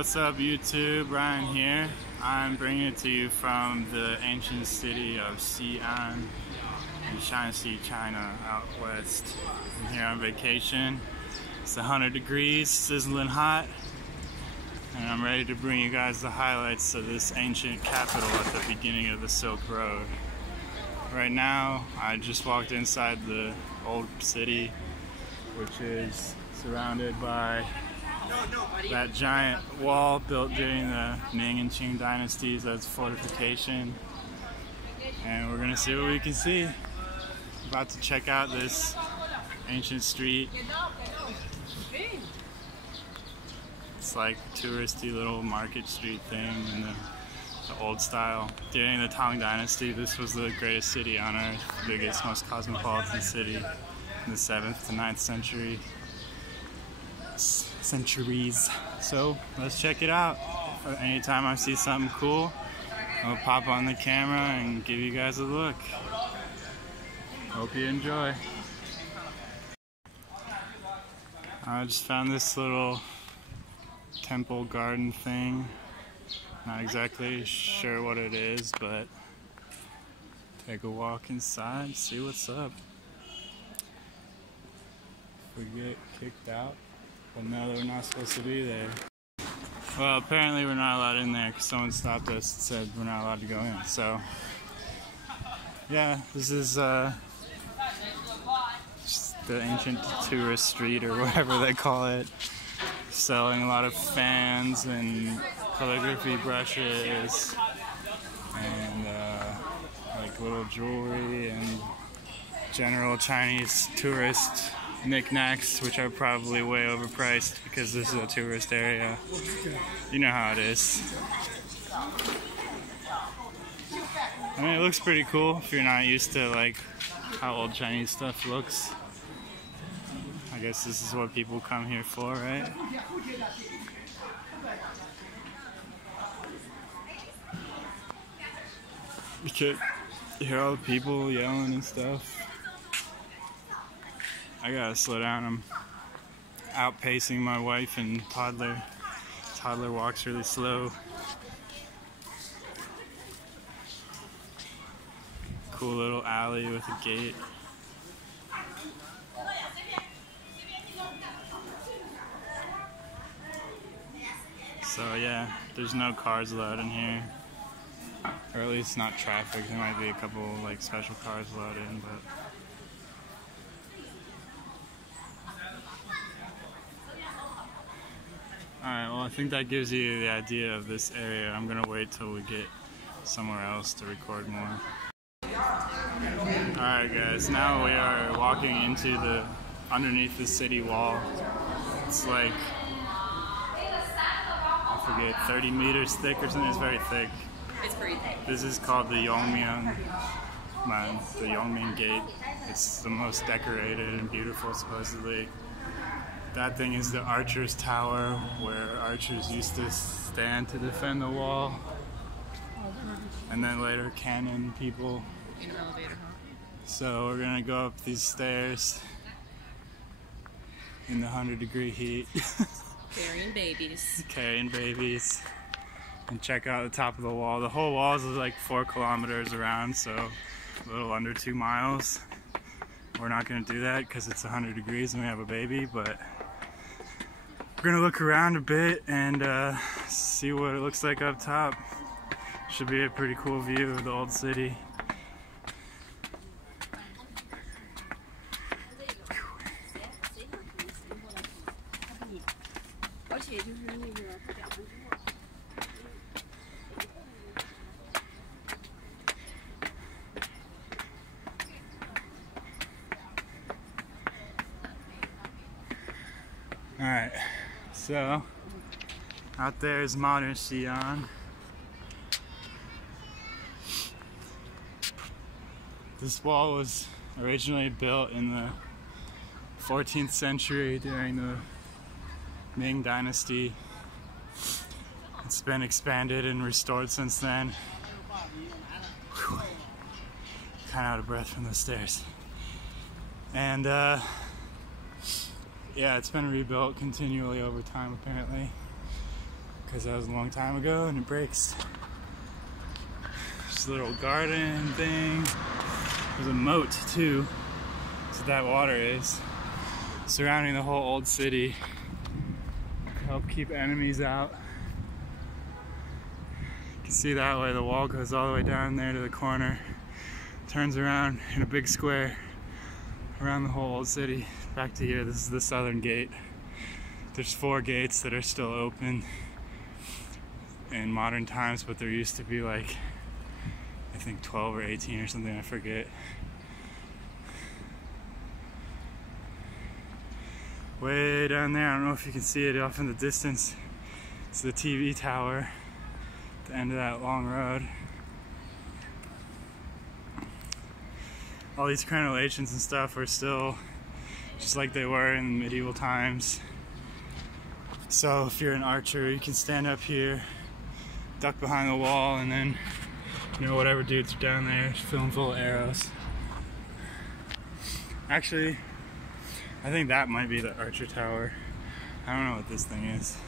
What's up YouTube, Ryan here. I'm bringing it to you from the ancient city of Xi'an in Shaanxi, China, out west. I'm here on vacation. It's 100 degrees, sizzling hot, and I'm ready to bring you guys the highlights of this ancient capital at the beginning of the Silk Road. Right now, I just walked inside the old city, which is surrounded by that giant wall built during the Ming and Qing dynasties as fortification. And we're gonna see what we can see. About to check out this ancient street. It's like a touristy little market street thing in the old style. During the Tang dynasty, this was the greatest city on earth, the biggest, most cosmopolitan city in the 7th to 9th centuries. So let's check it out. Anytime I see something cool, I'll pop on the camera and give you guys a look. Hope you enjoy. I just found this little temple garden thing. Not exactly sure what it is, but take a walk inside, see what's up. If we get kicked out, but no, we're not supposed to be there. Well, apparently we're not allowed in there because someone stopped us and said we're not allowed to go in. So, yeah, this is just the ancient tourist street or whatever they call it. Selling a lot of fans and calligraphy brushes and like little jewelry and general Chinese tourist knickknacks, which are probably way overpriced because this is a tourist area. You know how it is. I mean, it looks pretty cool if you're not used to like how old Chinese stuff looks. I guess this is what people come here for, right? You could hear all the people yelling and stuff. I gotta slow down. I'm outpacing my wife and toddler. Toddler walks really slow. Cool little alley with a gate. So yeah, there's no cars allowed in here. Or at least not traffic. There might be a couple like special cars allowed in, but alright, well I think that gives you the idea of this area. I'm gonna wait till we get somewhere else to record more. Alright guys, now we are walking into the underneath the city wall. It's like, I forget, 30 meters thick or something. It's very thick. It's pretty thick. This is called the Yongming Gate. It's the most decorated and beautiful, supposedly. That thing is the Archer's Tower, where archers used to stand to defend the wall. And then later cannon people. In an elevator, huh? So we're gonna go up these stairs in the 100-degree heat. Carrying babies. Carrying babies. And check out the top of the wall. The whole wall is like 4 kilometers around, so a little under 2 miles. We're not gonna do that because it's 100 degrees and we have a baby, but we're gonna look around a bit and see what it looks like up top. Should be a pretty cool view of the old city. Alright, so out there is modern Xi'an. This wall was originally built in the 14th century during the Ming dynasty. It's been expanded and restored since then. Whew. Kind of out of breath from the stairs. And yeah, it's been rebuilt continually over time apparently. because that was a long time ago and it breaks. Just a little garden thing. There's a moat too. That's what that water is. Surrounding the whole old city to help keep enemies out. You can see that way the wall goes all the way down there to the corner, turns around in a big square around the whole old city back to here. This is the southern gate. There's 4 gates that are still open in modern times, but there used to be like I think 12 or 18 or something, I forget. Way down there, I don't know if you can see it off in the distance, it's the TV tower at the end of that long road. All these crenellations and stuff are still just like they were in medieval times. So if you're an archer, you can stand up here, duck behind the wall, and then, you know, whatever dudes are down there, fill them full of arrows. Actually, I think that might be the archer tower. I don't know what this thing is.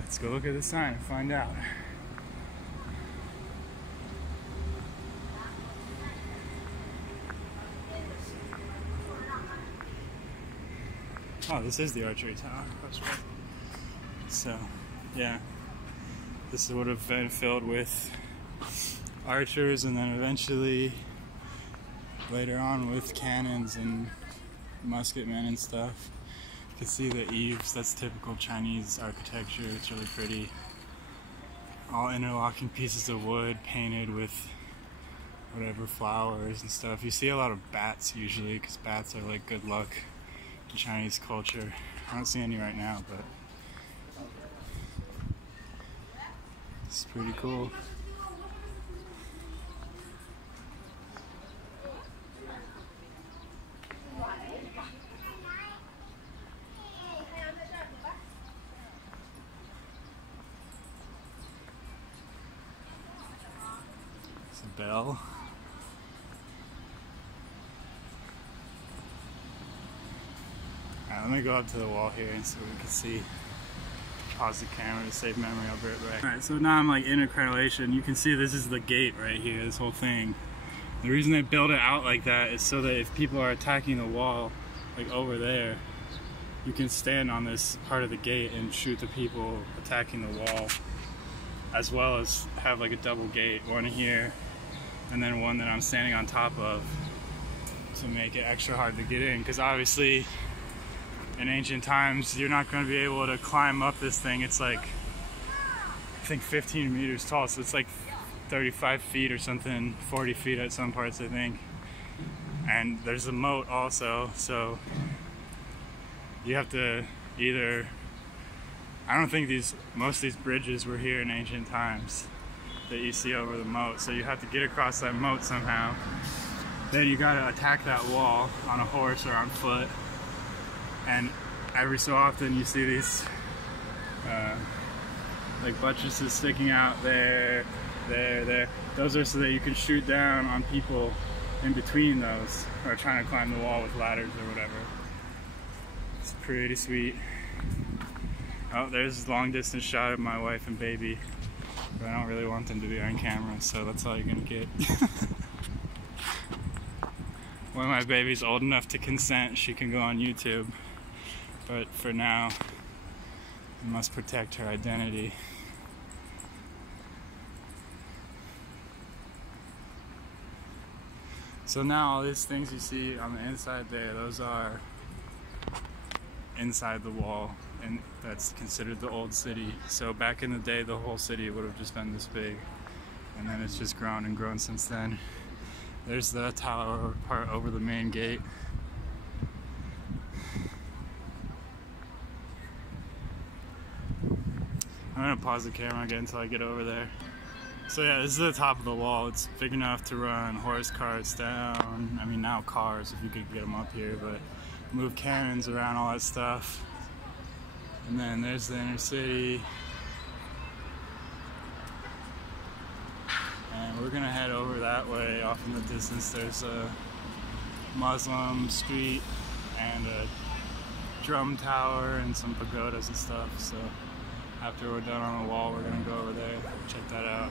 Let's go look at the sign and find out. Oh, this is the archery tower. That's right. So, yeah. This would have been filled with archers, and then eventually, later on, with cannons and musketmen and stuff. You can see the eaves, that's typical Chinese architecture. It's really pretty. All interlocking pieces of wood painted with whatever flowers and stuff. You see a lot of bats usually, because bats are like good luck in Chinese culture. I don't see any right now, but it's pretty cool. Bell. Alright, let me go up to the wall here and so we can see. Pause the camera to save memory, I'll be right back. Alright, so now I'm like in a crenellation. You can see this is the gate right here, this whole thing. The reason they build it out like that is so that if people are attacking the wall, like over there, you can stand on this part of the gate and shoot the people attacking the wall, as well as have like a double gate, one here and then one that I'm standing on top of, to make it extra hard to get in, because obviously in ancient times you're not going to be able to climb up this thing. It's like, I think 15 meters tall, so it's like 35 feet or something, 40 feet at some parts I think. And there's a moat also, so you have to either, I don't think most of these bridges were here in ancient times that you see over the moat, so you have to get across that moat somehow. Then you gotta attack that wall on a horse or on foot, and every so often you see these like buttresses sticking out there. Those are so that you can shoot down on people in between those, or trying to climb the wall with ladders or whatever. It's pretty sweet. Oh, there's a long distance shot of my wife and baby. But I don't really want them to be on camera, so that's all you're gonna get. When my baby's old enough to consent, she can go on YouTube. But for now, we must protect her identity. So now all these things you see on the inside there, those are inside the wall, and that's considered the old city. So back in the day, the whole city would have just been this big, and then it's just grown and grown since then. There's the tower part over the main gate. I'm gonna pause the camera again until I get over there. So yeah, this is the top of the wall. It's big enough to run horse carts down. I mean, now cars, if you could get them up here, but move cannons around, all that stuff. And then there's the inner city. And we're gonna head over that way. Off in the distance, there's a Muslim street and a drum tower and some pagodas and stuff. So After we're done on the wall, we're gonna go over there, check that out.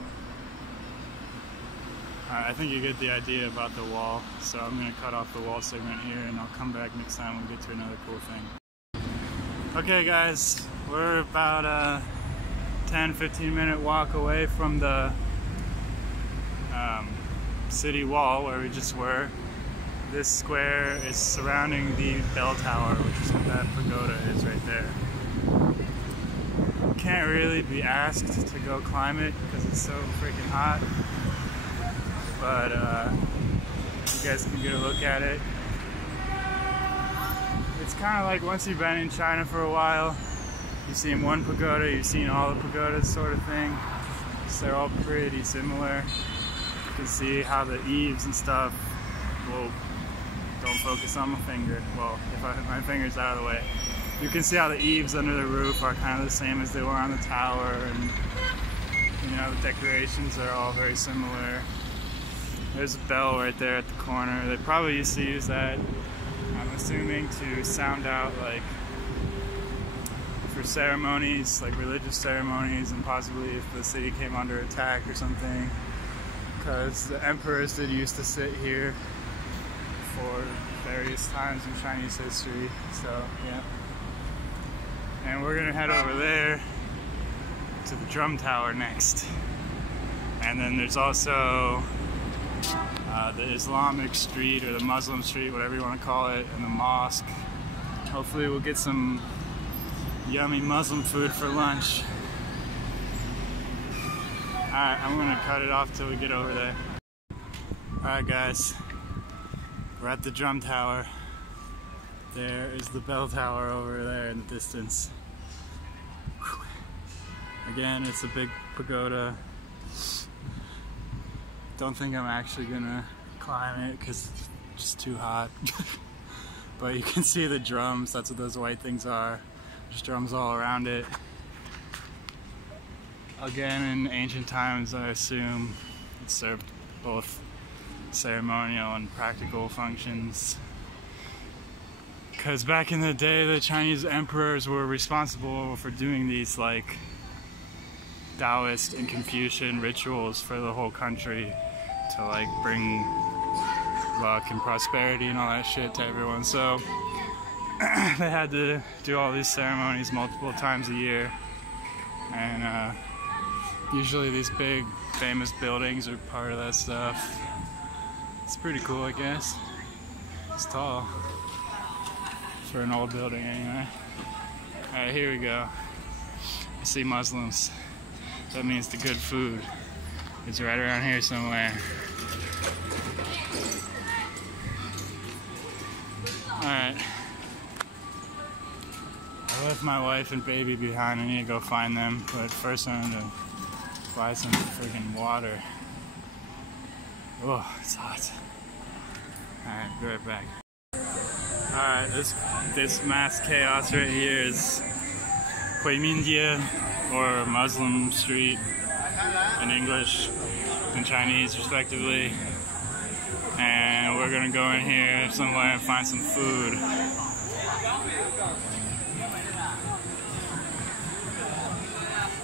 Alright, I think you get the idea about the wall, so I'm gonna cut off the wall segment here and I'll come back next time we get to another cool thing. Okay guys, we're about a 10-15 minute walk away from the city wall where we just were. This square is surrounding the bell tower, which is what that pagoda is right there. Can't really be asked to go climb it because it's so freaking hot, but you guys can get a look at it. It's kind of like once you've been in China for a while, you've seen one pagoda, you've seen all the pagodas sort of thing, so they're all pretty similar. You can see how the eaves and stuff, well, don't focus on my finger, well, if my finger's out of the way. You can see how the eaves under the roof are kind of the same as they were on the tower, and you know, the decorations are all very similar. There's a bell right there at the corner. They probably used to use that, I'm assuming, to sound out like for ceremonies, like religious ceremonies, and possibly if the city came under attack or something, because the emperors did used to sit here for various times in Chinese history, so yeah. And we're gonna head over there to the drum tower next. And then there's also the Islamic street, or the Muslim street, whatever you want to call it, and the mosque. Hopefully we'll get some yummy Muslim food for lunch. Alright, I'm gonna cut it off till we get over there. Alright guys, we're at the drum tower. There is the bell tower over there in the distance. Whew. Again, it's a big pagoda. Don't think I'm actually gonna climb it because it's just too hot. But you can see the drums, that's what those white things are. There's drums all around it. Again, in ancient times, I assume it served both ceremonial and practical functions. Because back in the day, the Chinese emperors were responsible for doing these like Taoist and Confucian rituals for the whole country to like bring luck and prosperity and all that shit to everyone. So they had to do all these ceremonies multiple times a year, and usually these big famous buildings are part of that stuff. It's pretty cool, I guess. It's tall. For an old building anyway. Alright, here we go. I see Muslims. That means the good food is right around here somewhere. Alright. I left my wife and baby behind. I need to go find them, but first I'm gonna buy some freaking water. Oh, it's hot. Alright, be right back. Alright, this mass chaos right here is Huiminjie, or Muslim Street in English and Chinese respectively. And we're gonna go in here somewhere and find some food.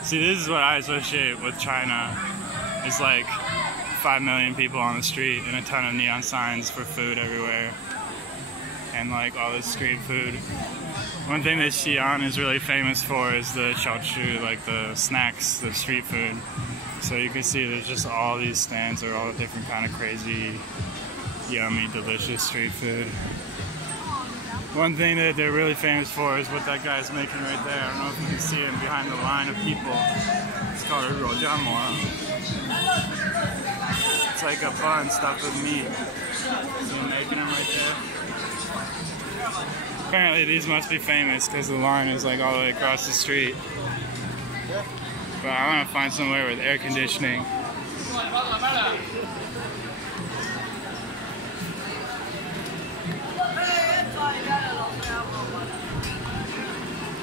See, this is what I associate with China. It's like 5 million people on the street and a ton of neon signs for food everywhere. And like all this street food. One thing that Xi'an is really famous for is the xiaochu, like the snacks, the street food. So you can see there's just all these stands are all different kind of crazy, yummy, delicious street food. One thing that they're really famous for is what that guy's making right there. I don't know if you can see him behind the line of people. It's called a rojiamo. It's like a bun stuffed with meat. See him making them right there? Apparently these must be famous because the line is like all the way across the street. But I want to find somewhere with air conditioning.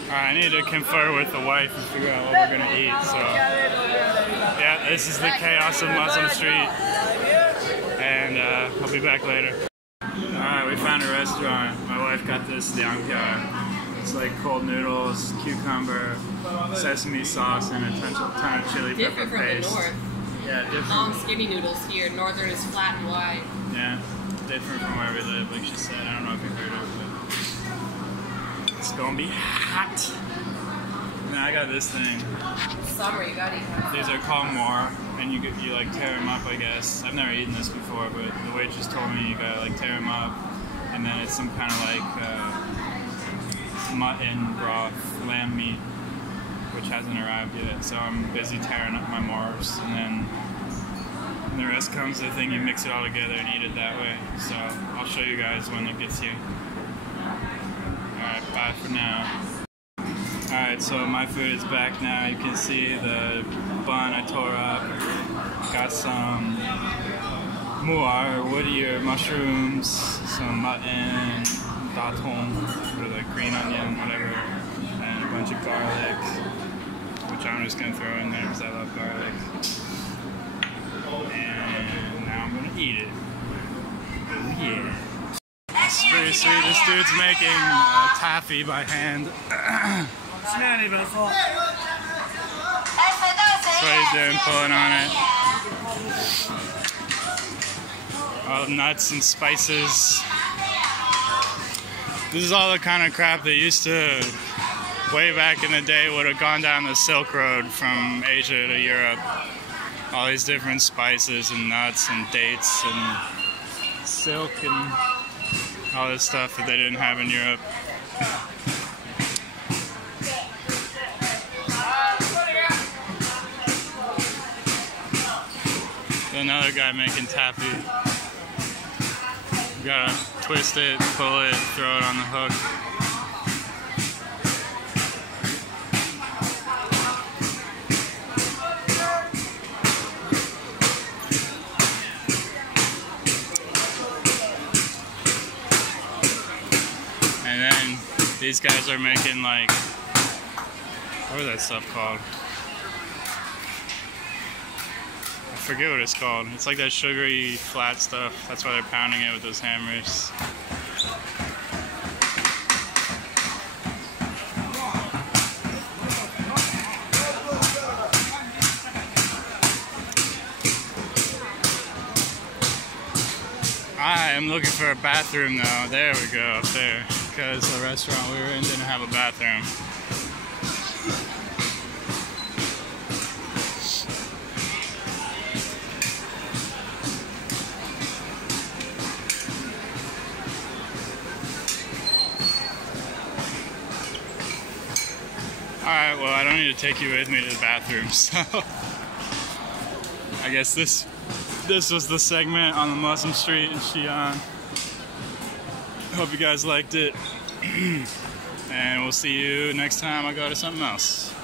Alright, I need to confer with the wife and figure out what we're gonna eat, so yeah, this is the chaos of Muslim Street, and I'll be back later. Alright, we found a restaurant. My wife got this liangpia. It's like cold noodles, cucumber, sesame sauce, and a ton of chili pepper Different from paste. the north. Yeah, different. Long skinny noodles here. Northern is flat and wide. Yeah, different from where we live, like she said. I don't know if you heard of it, but it's gonna be hot. And I got this thing. Summer, you gotta eat. These are called more, and you like tear them up, I guess. I've never eaten this before, but the waitress told me you gotta like tear them up, and then it's some kind of like mutton broth, lamb meat, which hasn't arrived yet. So I'm busy tearing up my mores, and then the rest comes the thing. You mix it all together and eat it that way. So I'll show you guys when it gets here. All right, bye for now. Alright, so my food is back now. You can see the bun I tore up. Got some muar, or wood ear mushrooms, some mutton, datong, or the green onion, whatever, and a bunch of garlic, which I'm just going to throw in there because I love garlic. And now I'm going to eat it. Oh yeah. It's pretty sweet. This dude's making taffy by hand. That's what he's doing, pulling on it. All the nuts and spices. This is all the kind of crap that used to, way back in the day, would have gone down the Silk Road from Asia to Europe. All these different spices and nuts and dates and silk and all this stuff that they didn't have in Europe. Another guy making taffy. You gotta twist it, pull it, throw it on the hook. And then these guys are making like, what is that stuff called? I forget what it's called. It's like that sugary flat stuff. That's why they're pounding it with those hammers. I am looking for a bathroom though. There we go, up there. Because the restaurant we were in didn't have a bathroom. Alright, well I don't need to take you with me to the bathroom, so I guess this was the segment on the Muslim street in Xi'an. Hope you guys liked it, and we'll see you next time I go to something else.